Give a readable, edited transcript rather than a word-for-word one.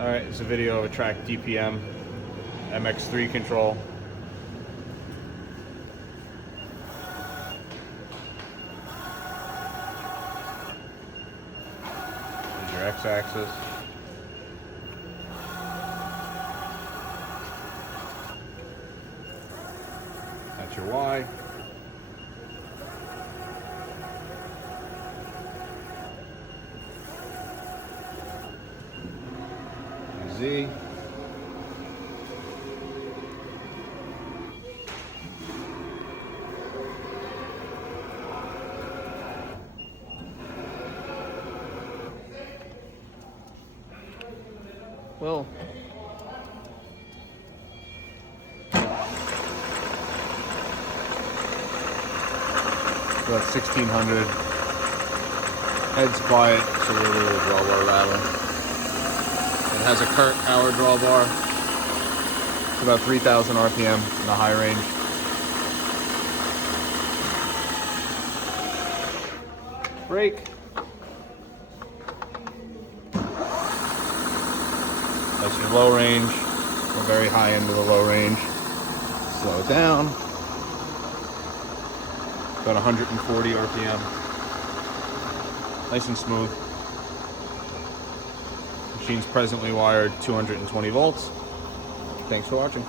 Alright, it's a video of a TRAK DPM MX3 control. There's your X-axis. That's your Y. Z. Well, about 1600 heads by it, so we're a little drawbar rattle. It has a Kurt power drawbar. It's about 3,000 RPM in the high range. Brake. That's your low range. We're very high end of the low range. Slow it down. About 140 RPM. Nice and smooth. Machine's presently wired 220 volts. Thanks for watching.